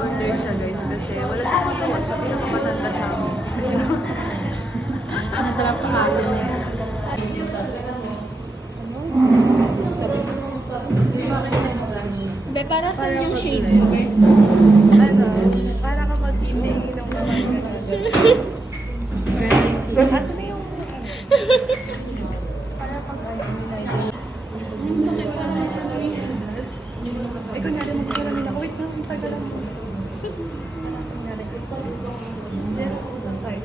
nag-order siya guys kasi wala siyang magawa sa pinakamatanda sa amin. Natrap ako niya. Be, para saan yung shade mo, be? Ano? Para kapag hindi ng mga asa na yung... Para pag ano, nilagay. Ay, kunyari magkakaroon ako. Wait lang, tagal lang. Kunyari ko. Hindi, mag-uusap tayo.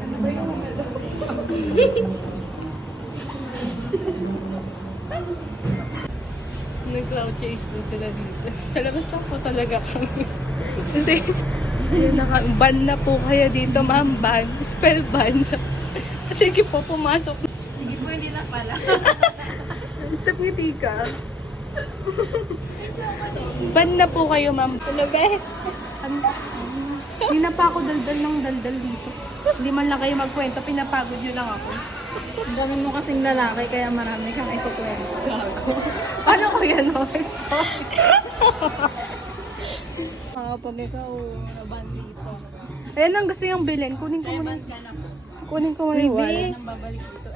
Ano ba yung ano? Nag-cloud chase po sila dito. Sa labas lang po talaga kami. Kasi, ban na po kayo dito, ma'am. Ban. Spell ban. Sige po, pumasok. Hindi po, hindi na pala. Step ngiti ka. Ban na po kayo, ma'am. Ano ba? Hindi na pa ako daldal ng daldal dito. Hindi man lang kayo magkwento, pinapagod nyo lang ako. Ang dami mo kasing lalaki, kaya marami kang ikukwento. Gago. Paano ko yan, no? Pag ikaw, naban dito. Ayan ang gusto yung bilhin. Kunin ko muna. Kunin ko muna yung wallet. Babalik dito.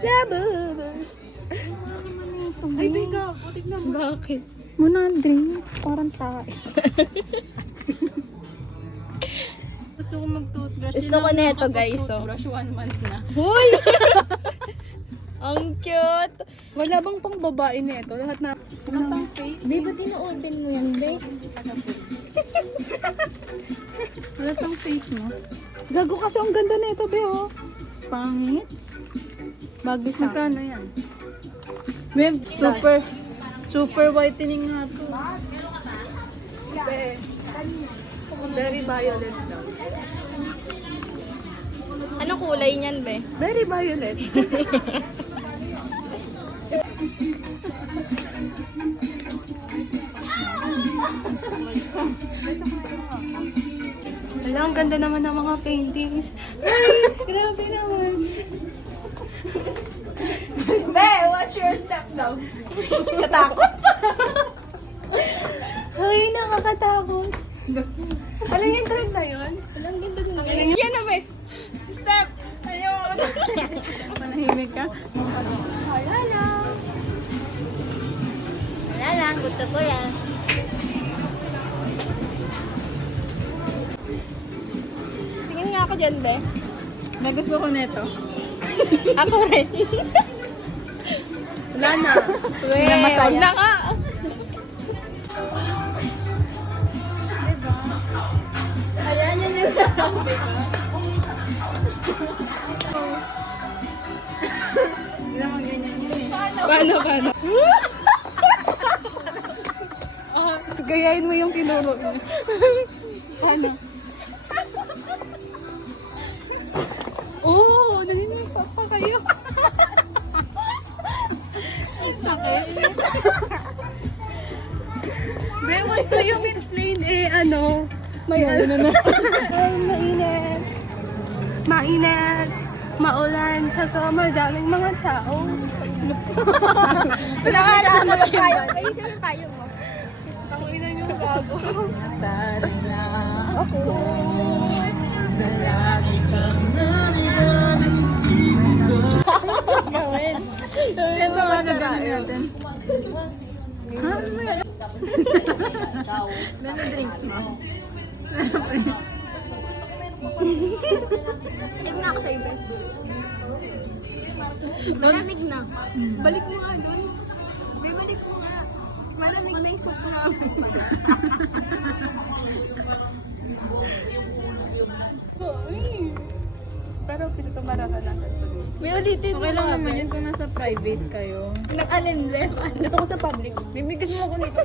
Ay, biga. Putik na mo. Bakit? Muna, drink. Parang tae. Gusto ko mag-toothbrush. Gusto ko na ito, guys, oh. Toothbrush 1 month na. Hoy! Ang cute! Wala bang pang babae nito? Lahat na... Matang fake. Babe, ba't ino-open mo yan, babe? Wala pang fake, no? Gago kasi ang ganda nito, be, oh. Pangit. Bagay sa... Magkano yan? Babe, super whitening nga to. Be, very violet daw. Ano kulay niyan, be? Very violet. Wala, ang ganda naman ng mga paintings. Ay, grabe naman. Be, watch your step now. Katakot. Ay, nakakatakot. Alam yung trend na yun? Alam, ganda din. Yan na, be. Step! Ayaw! Manahimik ka. Wala lang. Wala lang, gusto ko yan. Tingin nga ako dyan, be. May gusto ko nito. Ako rin. Wala na. Weh, na masaya. wag na ka. Wala na na. Hindi naman ganyan yun eh. Paano? Gayahin mo yung tinuro niya. Paano? Oo, naninig pa kayo. Ang sakit. Be, what do you mean plain eh, ano? May ano na. Ay, mainit. Mainit. Maulan, tsaka madaming mga tao. Pinakala mo yung payo. Ayusin mo yung payo mo. Tanginan yung gago. Sana Ako. na lagi kang nariyan. Gawin. Ito mga gagawin natin. Ha? Ano mo yan? Ano drinks mo? Tignan ako sa iba. Malamig na. Balik mo nga doon. May balik mo nga. Malamig na yung soup namin. Pero pinakamararanasan ko din. May ulitin mo. Okay lang naman yun kung nasa private kayo. Nang alin, be? Gusto ko sa public. Mimigas mo ako nito.